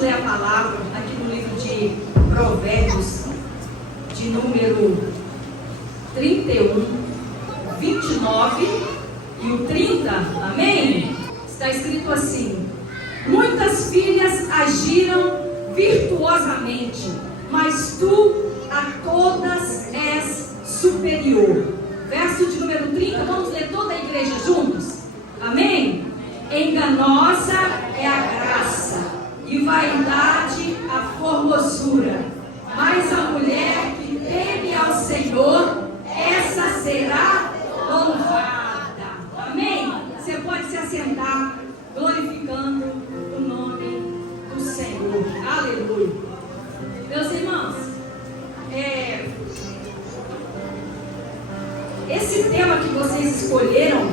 Vamos ler a palavra aqui no livro de Provérbios, de número 31, 29 e o 30, amém? Está escrito assim: muitas filhas agiram virtuosamente, mas tu a todas és superior. Verso de número 30, vamos ler toda a igreja juntos? Amém? Enganosa é a graça e vaidade a formosura, mas a mulher que teme ao Senhor, essa será louvada. Amém? Você pode se assentar glorificando o nome do Senhor. Aleluia. Meus irmãos, esse tema que vocês escolheram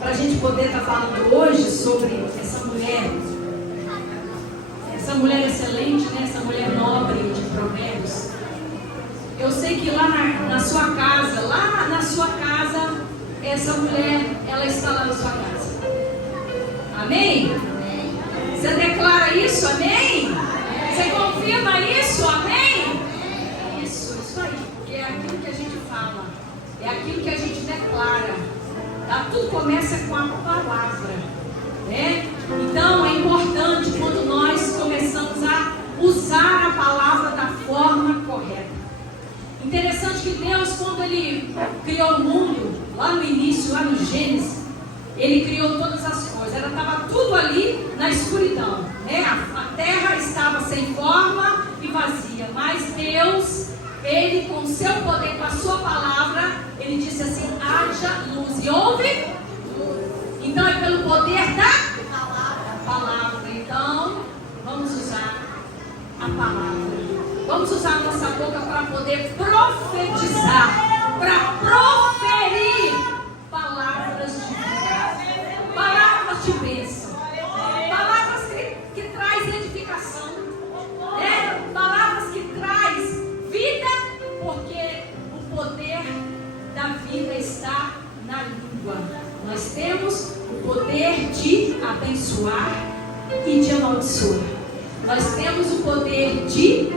para a gente poder estar falando hoje sobre essa mulher excelente, né? Essa mulher nobre de Provérbios. Eu sei que lá na sua casa, essa mulher, ela está lá na sua casa. Amém? Você declara isso? Amém? Você confirma isso? Amém? Isso aí. Porque é aquilo que a gente fala, é aquilo que a gente declara. Tá? Tudo começa com a palavra, né? Então é importante quando nós começamos a usar a palavra da forma correta. Interessante que Deus, quando Ele criou o mundo, lá no início, lá no Gênesis, Ele criou todas as coisas. Estava tudo ali na escuridão, né? A terra estava sem forma e vazia. Mas Deus, Ele com o seu poder, com a sua palavra, Ele disse assim: haja luz. E houve luz. Então é pelo poder da palavra. Então vamos usar a palavra. Vamos usar a nossa boca para poder profetizar, para proferir palavras de vida, palavras de bênção, palavras que traz edificação, né? Palavras que traz vida, porque o poder da vida está na língua. Nós temos o poder de abençoar e de amaldiçoar. Nós temos o poder de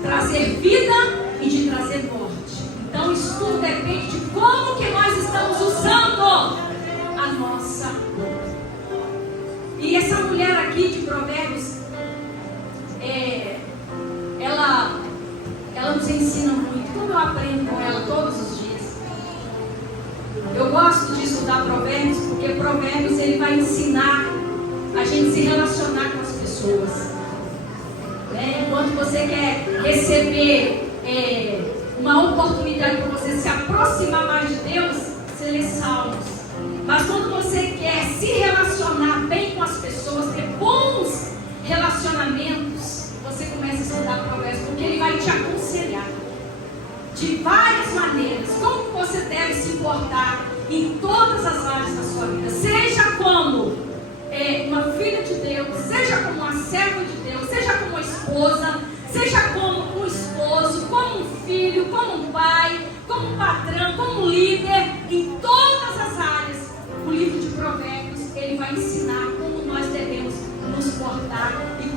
trazer vida e de trazer morte. Então isso tudo depende de como que nós estamos usando a nossa boca. E essa mulher aqui de Provérbios, ela nos ensina muito. Como eu aprendo com ela todos os dias. Eu gosto de estudar Provérbios, porque Provérbios ele vai ensinar a gente se relacionar com as pessoas. Quando você quer receber uma oportunidade para você se aproximar mais de Deus, você lê Salmos. Mas quando você quer se relacionar bem com as pessoas, ter bons relacionamentos, você começa a estudar Provérbios, porque ele vai te aconselhar de várias maneiras como você deve se portar em todas as áreas da sua vida, seja como uma filha de Deus, seja como uma serva de Deus, seja como uma esposa, seja como um esposo, como um filho, como um pai, como um patrão, como um líder, em todas as áreas. O livro de Provérbios, ele vai ensinar como nós devemos nos portar e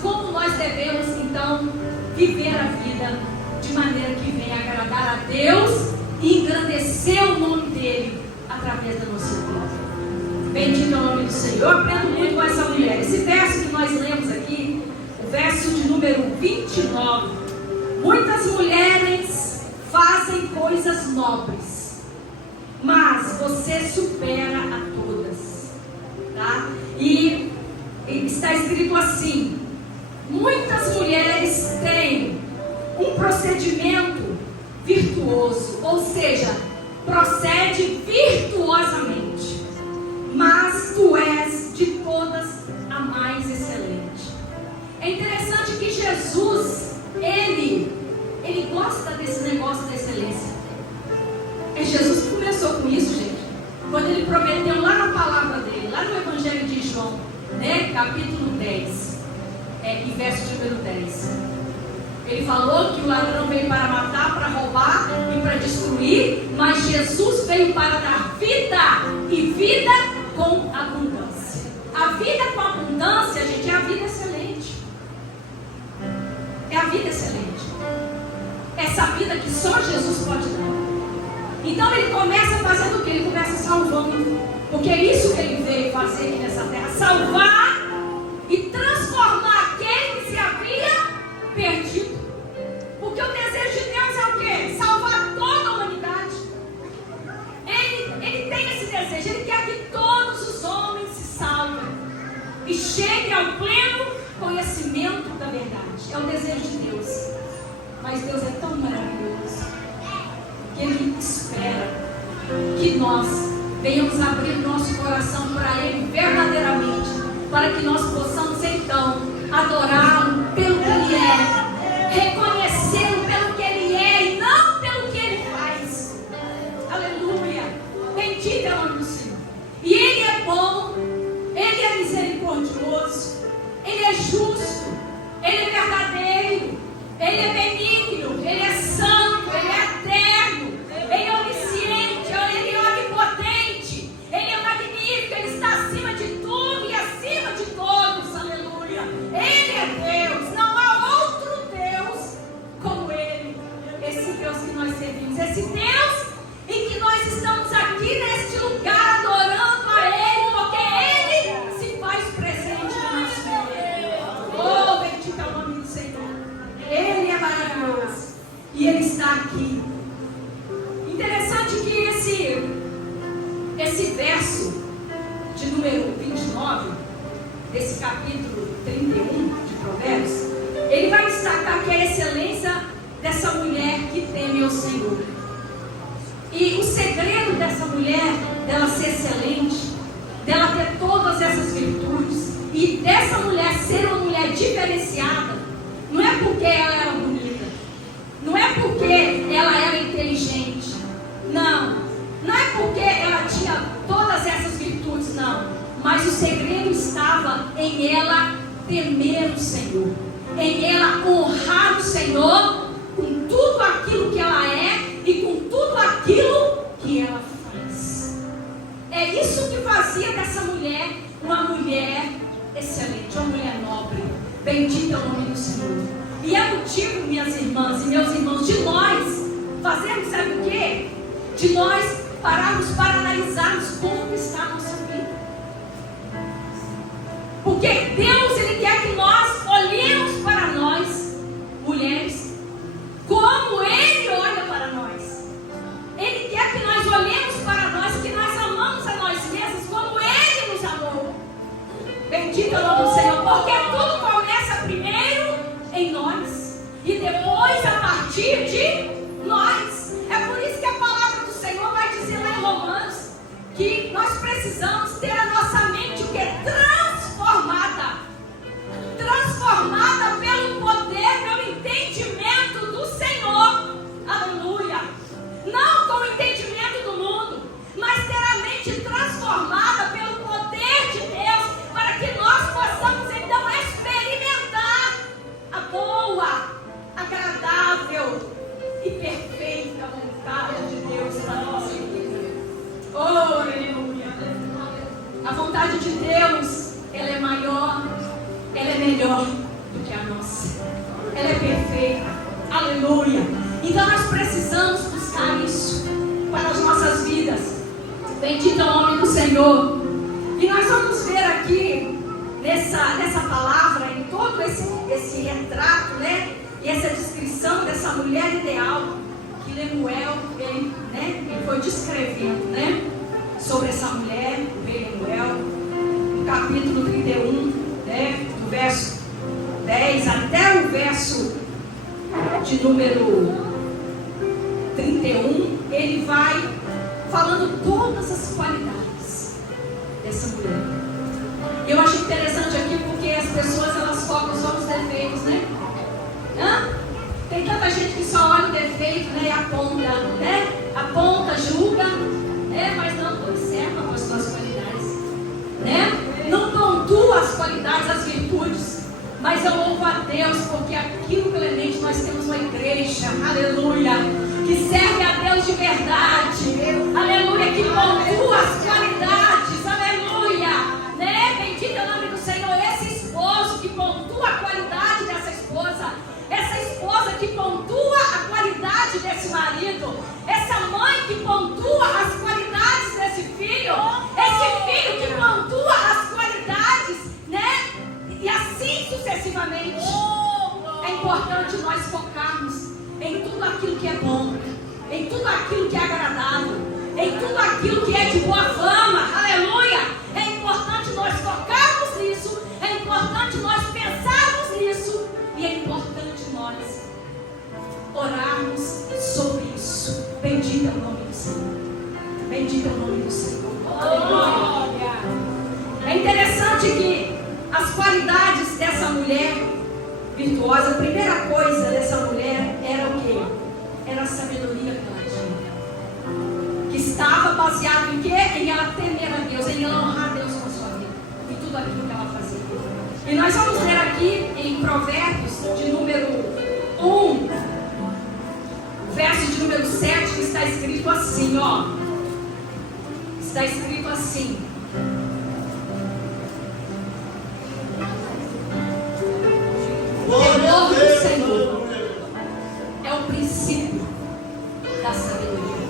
como nós devemos então viver a vida de maneira que venha agradar a Deus e engrandecer o nome dele através da nossa vida. Bendito é o nome do Senhor. Eu aprendo muito com essa mulher. Esse verso que nós lemos aqui, o verso de número 29. Muitas mulheres fazem coisas nobres, mas você supera a todas. Tá? E está escrito assim: muitas mulheres têm um procedimento virtuoso, ou seja, procede virtuosamente, mas tu és de todas a mais excelente. É interessante que Jesus, ele gosta desse negócio da excelência. É Jesus que começou com isso, gente. Quando ele prometeu lá na palavra dele, lá no Evangelho de João, né, capítulo 10, e verso número 10. Ele falou que o ladrão veio para matar, para roubar e para destruir, mas Jesus veio para dar vida e vida com abundância. A vida com abundância, gente, é a vida excelente. essa vida que só Jesus pode dar. Então ele começa fazendo o que? Ele começa salvando, porque é isso que ele veio fazer aqui nessa terra: salvar e transformar aquele que se havia perdido. Porque o desejo de Deus é o quê? Salvar toda a humanidade. Ele tem esse desejo, ele quer que todos os homens se salvem e cheguem ao pleno conhecimento da verdade. É o desejo de Deus. Mas Deus é tão maravilhoso que Ele espera que nós venhamos abrir nosso coração para Ele verdadeiramente, para que nós possamos então adorá-lo pelo que Ele é, reconhecê-lo pelo que Ele é e não pelo que Ele faz. Aleluia! Bendito é o nome do Senhor. E Ele é bom, Ele é misericordioso, Ele é justo, Ele é verdadeiro, Ele é benigno, Ele é santo, Ele é eterno, Ele é onisciente, Ele é onipotente, Ele é magnífico, Ele está acima de tudo e acima de todos, aleluia. Ele é Deus, não há outro Deus como Ele, esse Deus que nós servimos, esse Deus em que nós estamos aqui neste lugar adorando a Ele, porque Ele se faz presente no nosso meio. Oh, bendito é o nome do Senhor. Ele é maravilhoso e Ele está aqui. Interessante que esse verso de número 29, desse capítulo 31 de Provérbios, ele vai destacar que a excelência dessa mulher que teme ao Senhor. E o segredo dessa mulher, dela ser excelente, dela ter todas essas virtudes, e dessa mulher ser uma mulher diferenciada, não é porque ela era bonita, não é porque ela era inteligente, não é porque ela tinha todas essas virtudes, não, mas o segredo estava em ela temer o Senhor, em ela honrar o Senhor com tudo aquilo que ela é e com tudo aquilo que ela faz. É isso que fazia dessa mulher uma mulher excelente, uma mulher nobre. Bendito é o nome do Senhor. E é motivo, minhas irmãs e meus irmãos, de nós fazermos, sabe o quê? De nós pararmos para analisarmos como está a nossa vida. Porque Deus, Ele quer que nós olhemos para nós, mulheres, como Ele olha para nós. Ele quer que nós olhemos para nós, que nós amamos a nós mesmos como Ele nos amou. Bendito é o nome do Senhor, porque tudo começa primeiro em nós e depois a partir de nós. É por isso que a palavra do Senhor vai dizer lá em Romanos que nós precisamos ter a nossa mente o que? Transformada pelo poder, pelo entendimento do Senhor. Aleluia. Não com o entendimento do mundo, mas ter a mente transformada pelo poder de Deus, para que nós possamos então experimentar a boa, agradável e perfeita vontade de Deus para a nossa vida. Oh, aleluia. A vontade de Deus, ela é maior, ela é melhor do que a nossa. Ela é perfeita. Aleluia. Então nós precisamos buscar isso para as nossas vidas. Bendito é o nome do Senhor. E nós vamos ver aqui nessa palavra, em todo esse retrato, né? E essa descrição dessa mulher ideal que Lemuel ele foi descrevendo, né? Sobre essa mulher, o rei Lemuel, no capítulo 31, né? Do verso 10 até o verso de número 31, ele vai falando todas as qualidades dessa mulher. Eu acho interessante aqui porque as pessoas elas focam só nos defeitos, né? Tem tanta gente que só olha o defeito, né? E aponta, né? Aponta, julga, né? Mas não observa as suas qualidades, né? Não pontua as qualidades, as virtudes. Mas eu louvo a Deus porque aqui no Clemente nós temos uma igreja, aleluia, que serve a Deus de verdade, aleluia, que pontua as qualidades, aleluia, né? Bendito é o nome do Senhor. Esse esposo que pontua a qualidade dessa esposa, essa esposa que pontua a qualidade sucessivamente. É importante nós focarmos em tudo aquilo que é bom, em tudo aquilo que é agradável, em tudo aquilo que é de boa fama. Aleluia! É importante nós focarmos nisso, é importante nós pensarmos nisso, e é importante nós orarmos sobre isso. Bendito é o nome do Senhor. Bendito é o nome do Senhor. Aleluia! É interessante que as qualidades dessa mulher virtuosa, a primeira coisa dessa mulher era o quê? Era a sabedoria que ela tinha. Que estava baseado em quê? Em ela temer a Deus, em ela honrar a Deus com a sua vida. E tudo aquilo que ela fazia. E nós vamos ler aqui em Provérbios, de número 1, verso de número 7, que está escrito assim, ó. Está escrito assim. O temor do Senhor é o princípio da sabedoria.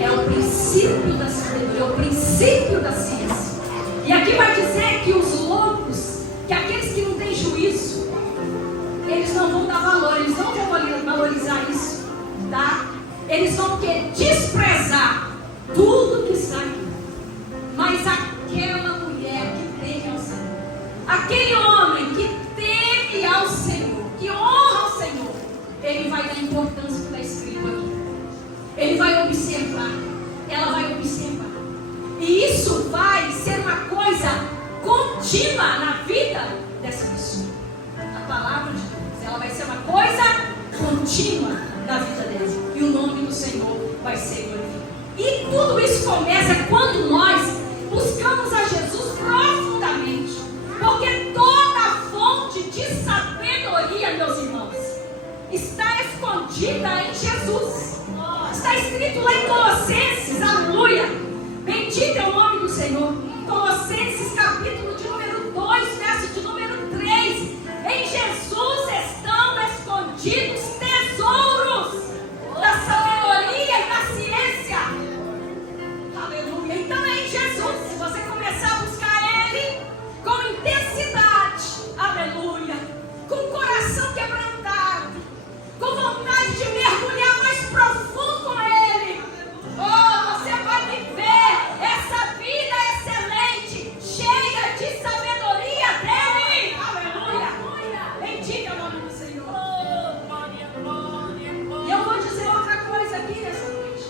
É o princípio da sabedoria, é o princípio da ciência. E aqui vai dizer que os loucos, que aqueles que não têm juízo, eles não vão dar valor, eles não vão valorizar isso, tá? Eles vão desprezar tudo que está aqui. Mas aquela mulher que teme ao Senhor, aquele homem que teme ao Senhor, que honra ao Senhor, ele vai dar importância para o que está escrito aqui. Ele vai observar, ela vai observar. E isso vai ser uma coisa contínua na vida dessa pessoa. A palavra de Deus, ela vai ser uma coisa contínua na vida dela. E o nome do Senhor vai ser glorificado. E tudo isso começa quando nós buscamos a Jesus profundamente. Porque toda a fonte de sabedoria, meus irmãos, está escondida em Jesus. Está escrito lá em Colossenses, aleluia. Bendito é o nome do Senhor. Colossenses capítulo de número 2, verso de número 3. Em Jesus estão escondidos tesouros da sabedoria e da ciência. Aleluia. Então é em Jesus. Se você começar a buscar Ele com intensidade, aleluia, com o coração quebrantado, com vontade de mergulhar mais profundo com Ele, oh, você vai viver essa vida excelente, cheia de sabedoria dEle. Aleluia. Bendito é o nome do Senhor. E eu vou dizer outra coisa aqui nessa noite.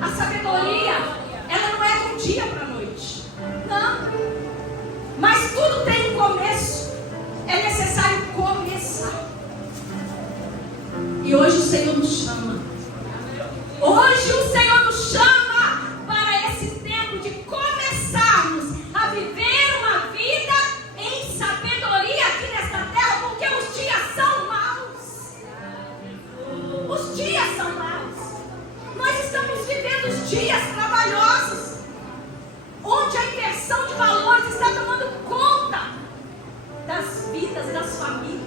A sabedoria, ela não é de um dia para a noite. Não. Mas tudo tem um começo. É necessário começar. E hoje o Senhor nos chama. Hoje o Senhor nos chama para esse tempo de começarmos a viver uma vida em sabedoria aqui nesta terra, porque os dias são maus. Os dias são maus. Nós estamos vivendo os dias trabalhosos, onde a inversão de valores está tomando conta das vidas das famílias.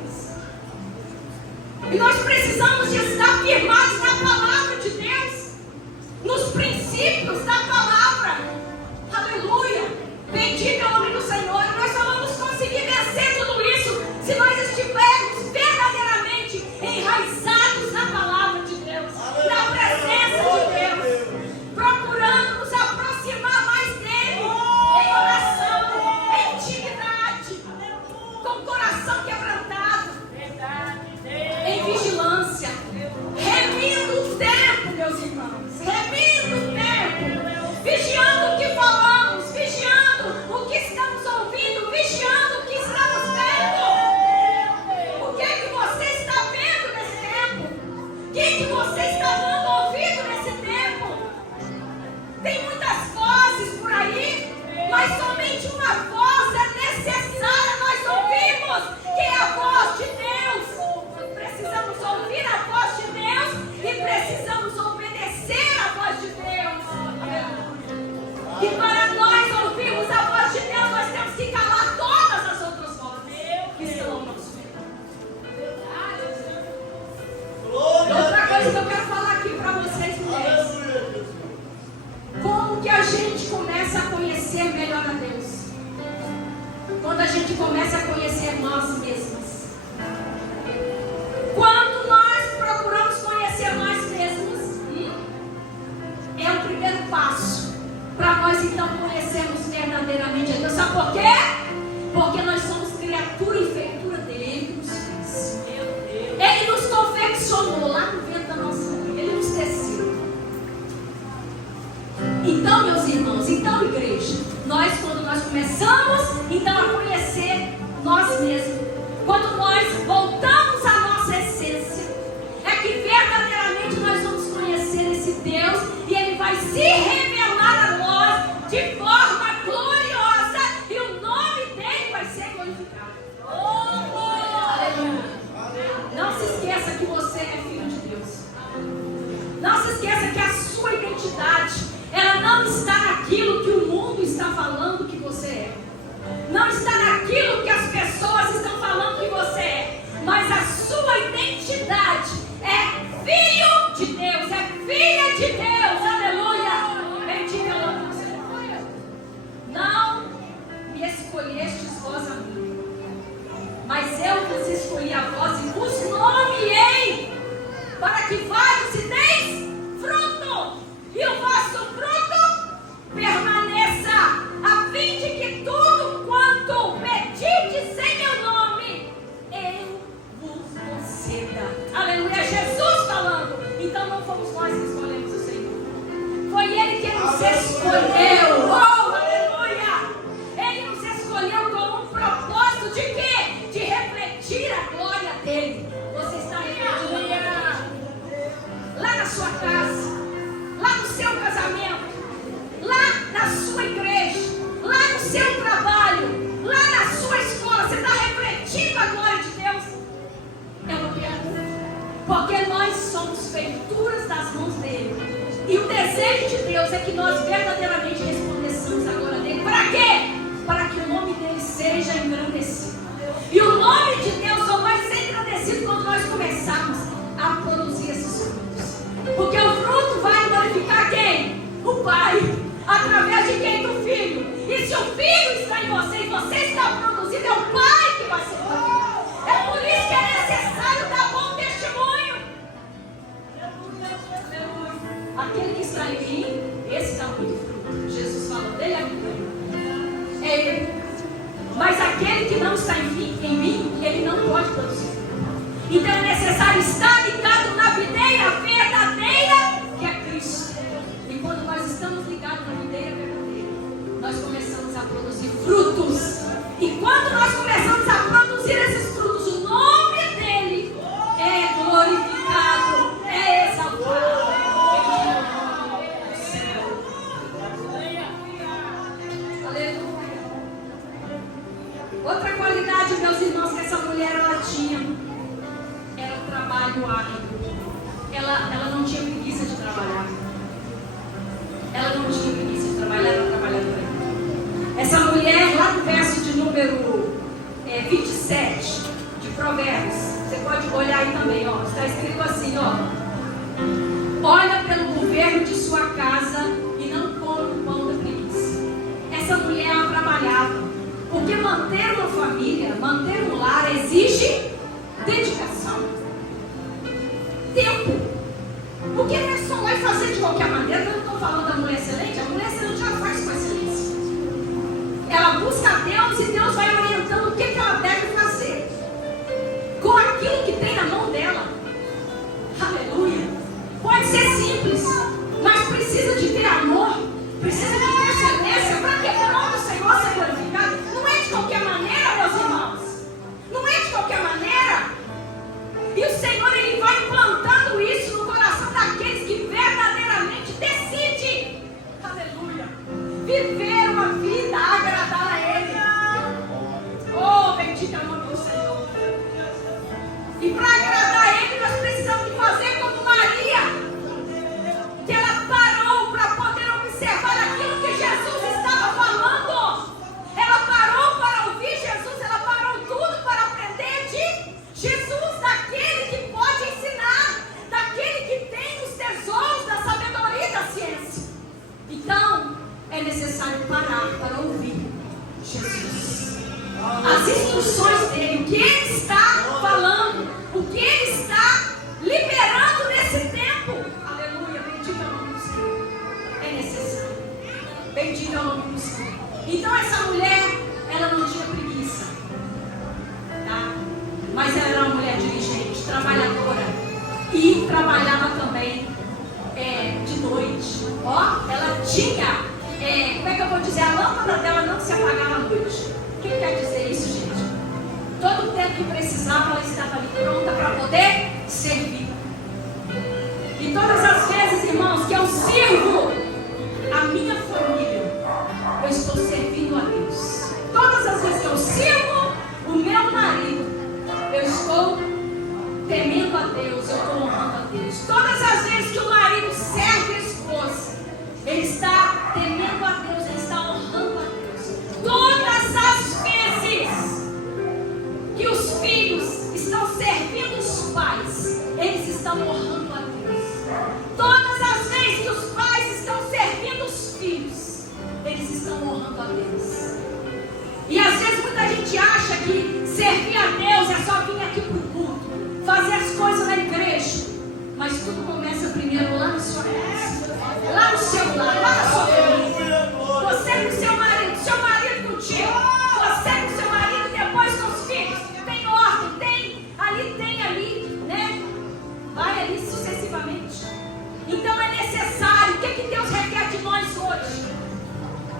E nós precisamos de estar firmados na palavra de Deus, nos princípios da palavra. Aleluia. Bendito é o nome do Senhor. E nós só vamos conseguir vencer tudo isso se nós estivermos verdadeiramente enraizados na palavra de Deus, na presença de Deus, procurando nos aproximar mais dele, em oração, em intimidade, com o coração quebrantado, em vigilância. Quando a gente começa a conhecer nós mesmos. Quando nós procuramos conhecer nós mesmos, é o primeiro passo para nós então conhecermos verdadeiramente a Deus. Sabe por quê? Porque nós somos criatura e feitura dele que nos fez. Ele nos confeccionou lá no ventre da nossa mãe. Ele nos teceu. Então, meus irmãos, então, igreja, quando nós começamos então a conhecer nós mesmos, quando nós voltamos à nossa essência, é que verdadeiramente nós vamos conhecer esse Deus e Ele vai se revelar a nós de forma gloriosa e o nome dele vai ser glorificado. Aleluia. Não se esqueça que você é filho de Deus. Não se esqueça que a sua identidade, ela não está naquilo que o mundo está falando que você é. Não está naquilo que as pessoas estão falando que você é. Mas a sua identidade é filho de Deus, é filha de Deus. Aleluia. Bendiga o nome do Senhor. Não me escolhestes vós a mim, mas eu vos escolhi a vós e vos nomeei para que vades e deis fruto. E o vosso fruto permaneça, a fim de que tudo quanto pedides em meu nome, eu vos conceda. Aleluia, Jesus falando. Então não fomos nós que escolhemos o Senhor. Foi Ele que nos escolheu. Oh, aleluia. Ele nos escolheu com um propósito de quê? De refletir a glória dEle. Você está refletindo lá na sua casa, lá no seu casamento, lá na sua igreja, lá no seu trabalho, lá na sua escola. Você está refletindo a glória de Deus? Eu não pergunto, porque nós somos feituras das mãos dele, e o desejo de Deus é que nós verdadeiramente resplandeçamos a glória dele. Para quê? Para que o nome dele seja engrandecido. E o nome de Deus só vai ser engrandecido quando nós começarmos a produzir esses frutos. Porque o fruto vai glorificar quem? O Pai. Através de quem? Do Filho. E se o Filho está em você e você está produzindo, é o Pai que vai ser glorificado. É por isso que é necessário dar bom testemunho. Aquele que está em mim, esse dá muito fruto. Jesus falou dele aqui. É ele. Mas aquele que não está em mim, ele não pode produzir fruto. Então é necessário estar ligado na videira verdadeira, que é Cristo. E quando nós estamos ligados na videira verdadeira, nós começamos a produzir frutos. E quando nós começamos a produzir esses frutos, o nome dele é glorificado, é exaltado. Aleluia. Outra qualidade, meus irmãos, que essa mulher ela tinha, era o trabalho árduo. Ela não tinha preguiça de trabalhar. Ela não tinha preguiça de trabalhar, era trabalhadora. Essa mulher, lá no verso de número 27 de Provérbios, você pode olhar aí também, ó, está escrito assim, ó: olha pelo governo de sua casa e não come o pão da preguiça. Essa mulher, ela trabalhava, porque manter uma família, manter um lar exige dedicação, tempo. Porque não é só lá e fazer de qualquer maneira. Eu não estou falando da mulher excelente. A mulher excelente já faz com excelência. Ela busca a Deus e Deus vai orientando o que ela deve fazer com aquilo que tem na mão dela. Aleluia. Pode ser simples, mas precisa de ter amor, precisa de ter excelência para que o nome do Senhor seja glorificado. Não é de qualquer maneira, meus irmãos. as instruções dele, o que ele está falando, o que ele está liberando nesse tempo. Aleluia, bendito é o nome do Senhor. É necessário. Bendito é o nome do Senhor. Então essa mulher, ela não tinha preguiça, tá? Mas ela era uma mulher diligente, trabalhadora, e trabalhava também de noite. Ó, ela tinha, como é que eu vou dizer? A lâmpada dela não se apagava à noite. O que quer dizer isso, gente? Todo o tempo que precisava, ela estava ali pronta para poder servir. E todas as vezes, irmãos, que eu sirvo a minha família, eu estou servindo a Deus. Todas as vezes que eu sirvo o meu marido, eu estou temendo a Deus, eu estou honrando a Deus. Todas as vezes que o marido serve a esposa, ele está temendo a Deus, ele está honrando a Deus. Todas as vezes que os filhos estão servindo os pais, eles estão honrando a Deus. Todas as vezes que os pais estão servindo os filhos, eles estão honrando a Deus. E às vezes muita gente acha que servir a Deus é só vir aqui para o culto, fazer as coisas na igreja. Mas tudo começa primeiro lá na sua casa, lá no seu lar, lá na sua família. Você com seu marido contigo, você com seu marido e depois com os filhos. Tem ordem, tem ali, né? Vai ali sucessivamente. Então é necessário. O que Deus requer de nós hoje?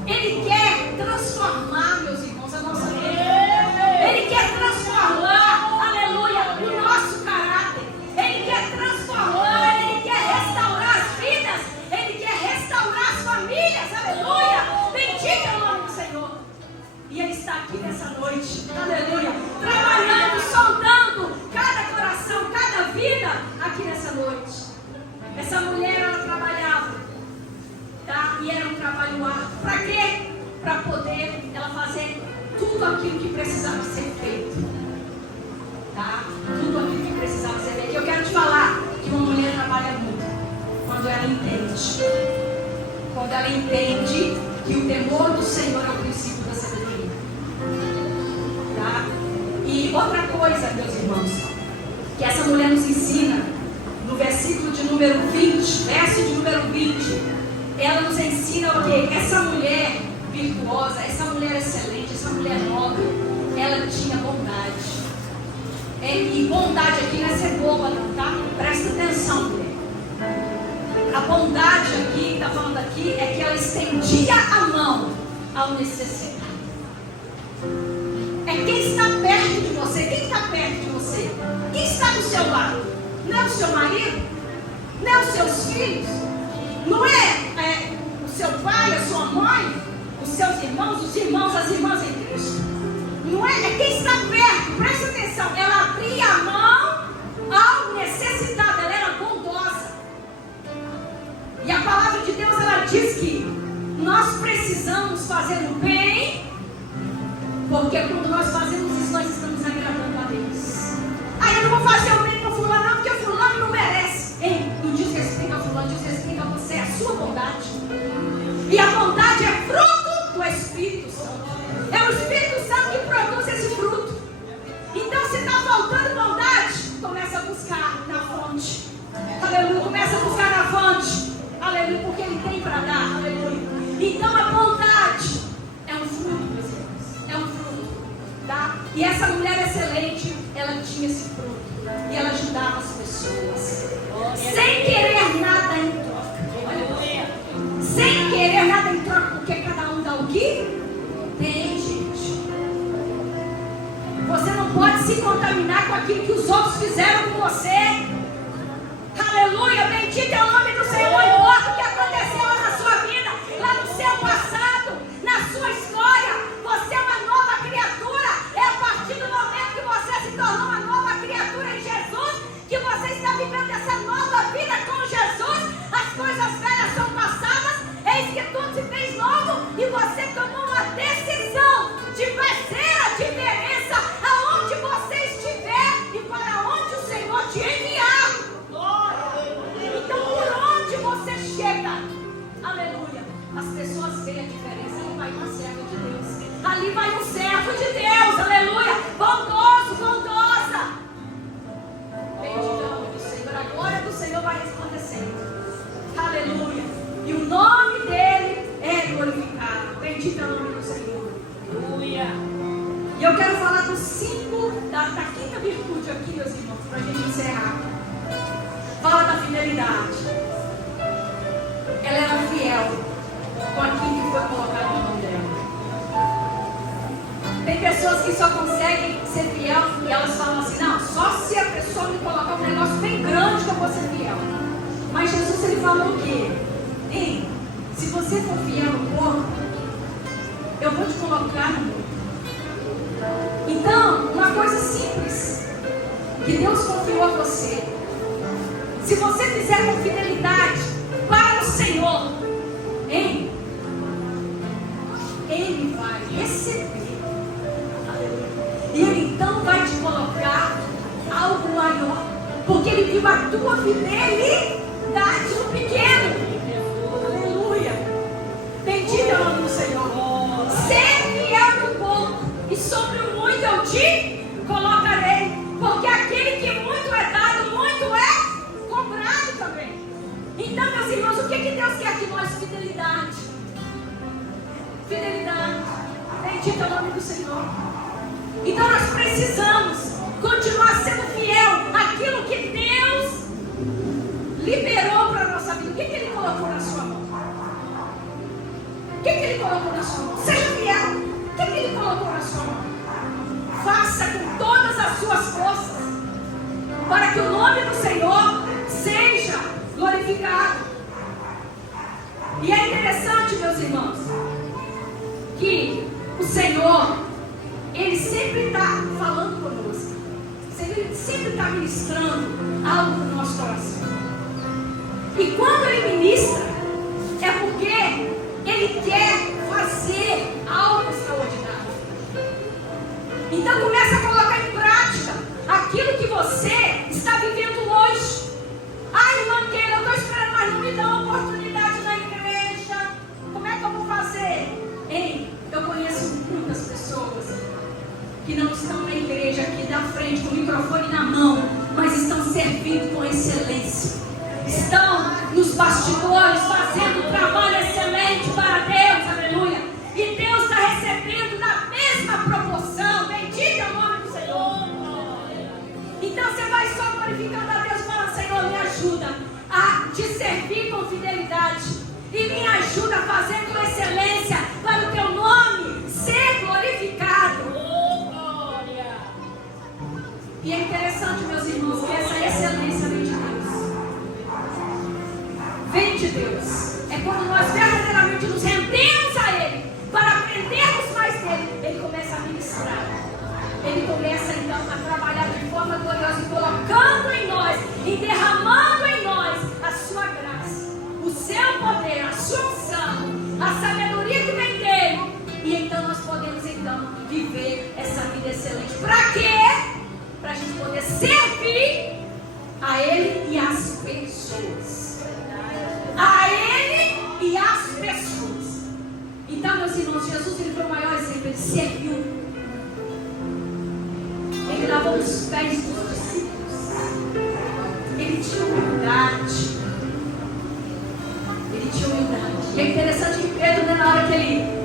Ele quer transformar, meus irmãos, a nossa vida. Ele quer transformar, aleluia, o nosso caráter. Ele quer transformar, ele quer restaurar as vidas. Ele quer restaurar as famílias, aleluia. Bendito é o nome do Senhor. E Ele está aqui nessa noite, aleluia, trabalhando, sondando cada coração, cada vida aqui nessa noite. Essa mulher, ela trabalhava, tá? E era um trabalho árduo. Para quê? Para poder ela fazer tudo aquilo que precisava ser feito, tá? Tudo aquilo que precisava ser feito. Eu quero te falar que uma mulher trabalha muito quando ela entende. Quando ela entende que o temor do Senhor é o princípio da sabedoria, tá? E outra coisa, meus irmãos, que essa mulher nos ensina no versículo de número 20, verso de número 20, ela nos ensina o quê? Essa mulher virtuosa, essa mulher excelente, essa mulher nobre, ela tinha bondade. E bondade aqui não é ser boba não, tá? Presta atenção, mulher. A bondade aqui, está falando aqui, é que ela estendia a mão ao necessitado. É quem está perto de você. Quem está perto de você? Quem está do seu lado? Não é o seu marido? Não é os seus filhos? Não é o seu pai, a sua mãe? Os seus irmãos, os irmãos, as irmãs em Cristo? Não é? É quem está perto. Presta atenção. Ela abria a mão ao necessitado. Ela era bondosa. E a palavra de Deus, ela diz que nós precisamos fazer o bem, porque quando nós fazemos isso, nós estamos agradando a Deus. Ah, eu não vou fazer o bem para fulano não, porque o fulano não merece. Ei, não diz respeito a fulano, diz respeito a você, a sua bondade. E a bondade é fruto do Espírito Santo. É o Espírito Santo que produz esse fruto. Então, se está faltando bondade, começa a buscar na fonte. Aleluia, começa a buscar na fonte. Aleluia, porque Ele tem para dar. Aleluia. Então, a bondade é um fruto, meus irmãos. É um fruto, tá? E essa mulher excelente, ela tinha esse fruto. E ela ajudava as pessoas. Sem querer nada em troca. Aleluia. Sem querer nada em troca, porque cada um dá o que tem, gente. Você não pode se contaminar com aquilo que os outros fizeram com você. Aleluia, bendito é o nome do Senhor. Não importa o que aconteceu lá na sua vida, lá no seu passado, na sua história. Você é uma nova criatura. É a partir do momento que você se tornou uma nova criatura em Jesus, que você está vivendo essa nova vida com Jesus. As coisas velhas são passadas, eis que tudo se fez novo. E você tomou uma decisão de fazer a diferença aonde você estiver e para onde o Senhor te enviar. Então, por onde você chega, quero falar dos 5, da quinta virtude aqui, meus irmãos, para a gente encerrar. Fala da fidelidade. Ela era fiel com aquilo que foi colocado na mão dela. Tem pessoas que só conseguem ser fiel e elas falam assim: não, só se a pessoa me colocar um negócio bem grande que eu vou ser fiel. Mas Jesus, ele falou o quê? Ei, se você for fiel no pouco, eu vou te colocar no muito. Então, uma coisa simples que Deus confiou a você: se você fizer com fidelidade para o Senhor, hein? Ele vai receber. E Ele então vai te colocar algo maior, porque Ele viu a tua fidelidade no pequeno. Aleluia. Bendito é o nome do Senhor. Ser fiel no pouco, e sobre o muito eu te colocarei. Porque aquele que muito é dado, muito é cobrado também. Então, meus irmãos, o que Deus quer de nós? Fidelidade. Fidelidade. Bendito é o nome do Senhor. Então nós precisamos continuar sendo fiel àquilo que Deus liberou para a nossa vida. O que Ele colocou na sua mão? O que Ele colocou na sua mão? Seja fiel. O que Ele colocou na sua mão? Faça com todas as suas forças, para que o nome do Senhor seja glorificado. E é interessante, meus irmãos, que o Senhor, Ele sempre está falando conosco. Ele sempre está ministrando algo no nosso coração. E quando Ele ministra, é porque Ele quer fazer algo extraordinário. Então comece a colocar em prática aquilo que você está vivendo hoje. Ai, irmã Keila, eu estou esperando, mas não me dá uma oportunidade na igreja. Como é que eu vou fazer? Ei, eu conheço muitas pessoas que não estão na igreja aqui da frente com o microfone na mão, mas estão servindo com excelência. Estão nos bastidores fazendo um trabalho excelente para Deus, aleluia. E Deus está recebendo na mesma proporção. Bendito é o nome do Senhor. Então você vai só glorificando a Deus, falando: Senhor, me ajuda a te servir com fidelidade e me ajuda a fazer com excelência para o teu nome ser glorificado. E é interessante, meus irmãos, que essa excelência vem de Deus. Vem de Deus. É quando nós verdadeiramente nos rendemos a Ele, para aprendermos mais dele. Ele começa a ministrar. Ele começa então a trabalhar de forma gloriosa e colocando em nós, e derramando em nós a sua graça, o seu poder, a sua unção, a sabedoria que vem dele. E então nós podemos então viver essa vida excelente. Para quê? Para a gente poder servir a Ele e as pessoas. A Ele e as pessoas. Então, meus irmãos, Jesus, ele foi o maior exemplo. Ele serviu. Ele lavou os pés dos discípulos. Ele tinha humildade. Ele tinha humildade. E é interessante que Pedro, né,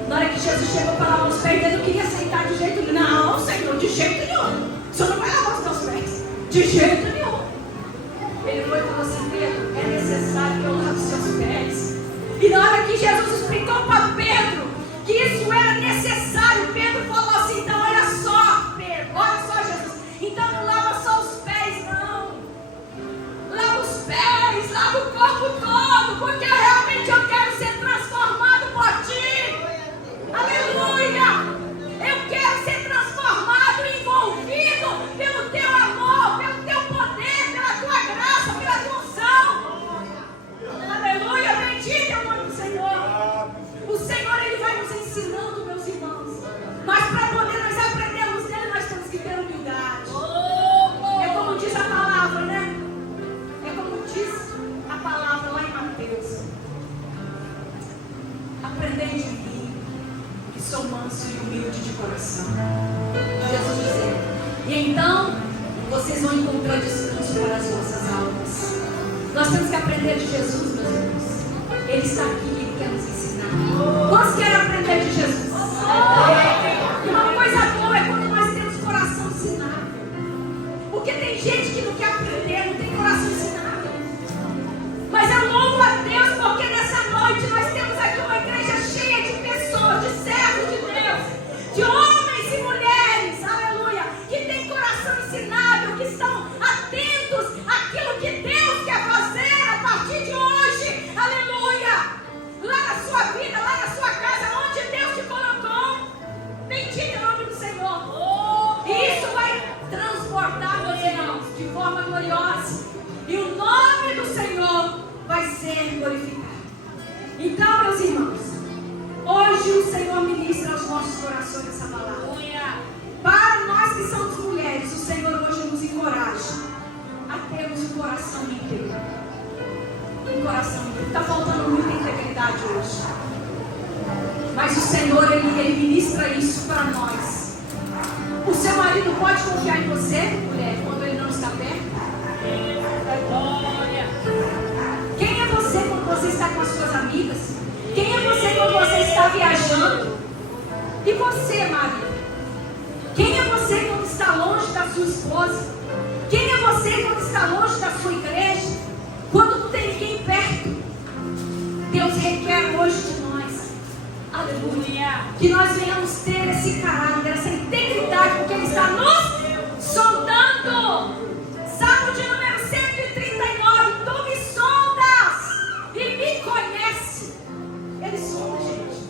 na hora que Jesus chegou para lavar os pés, ele não queria aceitar de jeito nenhum. Não, Senhor, de jeito nenhum. O Senhor não vai lavar os teus pés. De jeito nenhum. Ele foi e falou assim: Pedro, é necessário que eu lave os seus pés. E na hora que Jesus explicou para Pedro que isso era necessário, Pedro falou assim: então olha só, Pedro, olha só, Jesus, então não lava só os pés, não. Lava os pés, lava o corpo todo, porque realmente eu quero ser transformado por ti. Aleluia! Eu quero ser transformado, envolvido pelo teu amor, pelo teu poder, pela tua graça, pela tua unção. Aleluia! Bendito é o nome do Senhor. O Senhor, Ele vai nos ensinando, meus irmãos. Mas para poder nós aprendermos dele, nós temos que ter humildade. É como diz a palavra, né? É como diz a palavra lá em Mateus: aprendei de mim, que sou manso e humilde de coração. Jesus dizendo. E então, vocês vão encontrar descanso para as vossas almas. Nós temos que aprender de Jesus, meus irmãos. Ele está aqui, Ele quer nos ensinar. Quantos querem aprender de Jesus? E uma coisa boa é quando nós hoje o Senhor ministra aos nossos corações essa palavra. Para nós que somos mulheres, o Senhor hoje nos encoraja a termos um coração íntegro. Um coração íntegro. Está faltando muita integridade hoje. Mas o Senhor, Ele ministra isso para nós. O seu marido pode confiar em você, mulher, quando ele não está perto? Quem é você quando você está com as suas amigas? Quem é você quando você está viajando? E você, marido? Quem é você quando está longe da sua esposa? Quem é você quando está longe da sua igreja? Quando não tem ninguém perto? Deus requer hoje de nós, aleluia, que nós venhamos ter esse caráter, essa integridade, porque Ele está nos sondando. Salmo de número 139, tu me sondas e me conhece. Ele sonda, gente,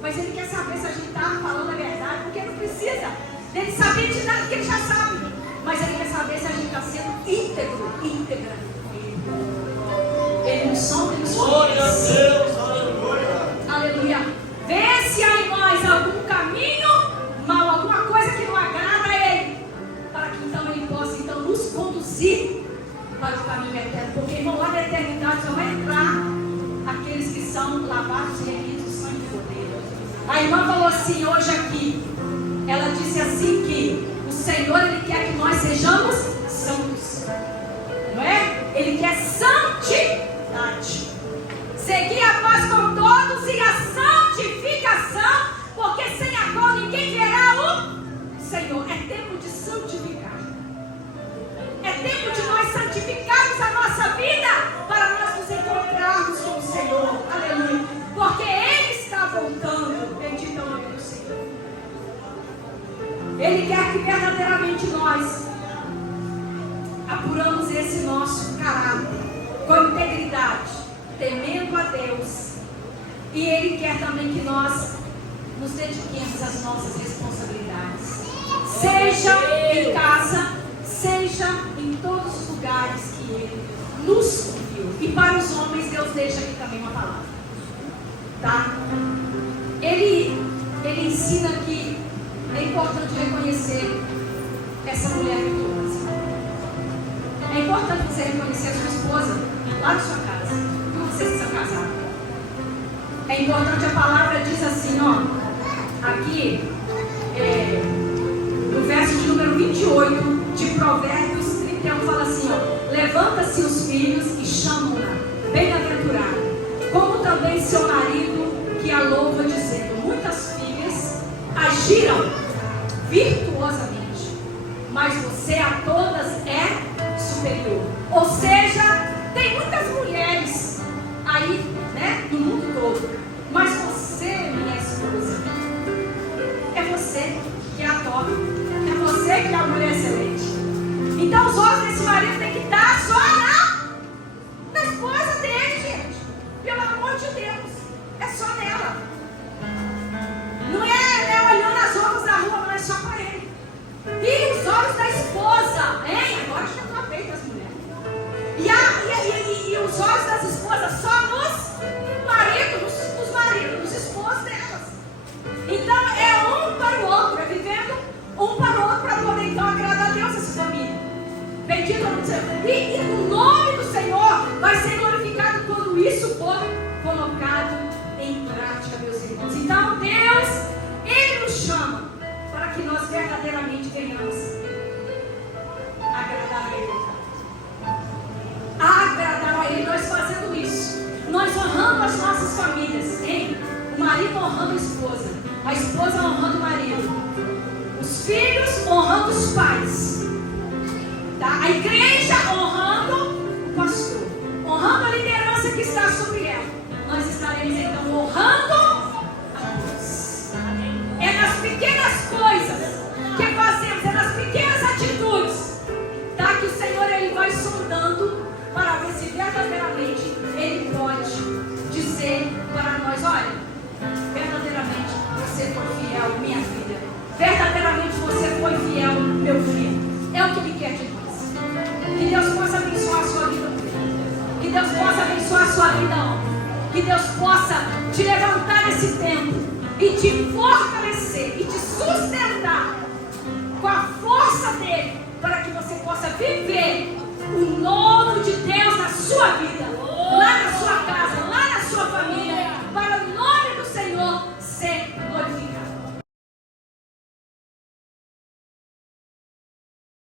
mas Ele quer saber se a gente está falando a verdade, porque não precisa dele saber de nada, porque Ele já sabe, mas Ele quer saber se a gente está sendo íntegro, íntegra. Ele nos sonda, Ele nos conhece. Aleluia. Vê se há em nós algum caminho mal, alguma coisa que não agrada a Ele, para que então Ele possa então nos conduzir para o caminho eterno, porque irmão, lá na eternidade só vai entrar aqueles que são lavados e remidos do sangue de Cordeiro. A irmã falou assim hoje aqui, ela disse assim que o Senhor, Ele quer que nós sejamos santos, não é? Ele quer santidade. Seguir a paz com todos e a santificação, porque sem a qual ninguém verá o Senhor. É tempo de santificar. É tempo de nós santificarmos a nossa vida para nós nos encontrarmos com o Senhor. Aleluia. Porque Ele está voltando. Bendito é o nome do Senhor. Ele quer que verdadeiramente nós apuramos esse nosso caráter com integridade, temendo a Deus. E Ele quer também que nós nos dediquemos às nossas responsabilidades, seja em casa, seja em todos os lugares que Ele nos confiou. E para os homens, Deus deixa aqui também uma palavra, tá? Ele ensina que é importante reconhecer essa mulher virtuosa. É importante você reconhecer a sua esposa lá na sua casa, quando vocês são casados. É importante, a palavra diz assim, ó, aqui, no verso de número 28 de Provérbios 31, fala assim, ó: levanta-se os filhos e chamam-na bem-aventurada, como também seu marido que a louva, dizendo: muitas filhas agiram virtuosamente, mas você a todas é superior. Ou seja, tem muitas mulheres aí, né, no mundo todo, mas você, minha esposa, é você que é a top, é você que é a mulher excelente. Então os olhos desse marido tem que estar só na esposa dele, gente. Pelo amor de Deus, é só nela. Não é olhando as roupas da rua, não é só para ele. E os olhos da esposa, hein? Agora já está feito das mulheres. E os olhos das esposas só nos maridos, nos esposos delas. Então é um para o outro, é vivendo um para o outro, para poder então agradar a Deus essa família. Bendito é o nome do Senhor. E o nome do Senhor vai ser glorificado quando isso for colocado em prática, meus irmãos. Então Deus, Ele nos chama para que nós verdadeiramente venhamos agradar a Ele. Agradar a Ele, nós fazendo isso, nós honrando as nossas famílias, hein? O marido honrando a esposa honrando o marido, os filhos honrando os pais, tá? A igreja honrando o pastor, honrando a liderança que está sobre ela. Nós estaremos então honrando a Deus. É nas pequenas coisas que fazemos, é nas pequenas atitudes, tá? Que o Senhor, Ele vai sondando para ver se verdadeiramente Ele pode dizer para nós: olha, verdadeiramente você foi fiel, minha filha. Verdadeiramente você foi fiel, meu filho. É o que Ele quer de nós. Que Deus possa abençoar a sua vida. Que Deus possa abençoar a sua vida. Que Deus possa te levantar nesse tempo e te fortalecer e te sustentar com a força dele, para que você possa viver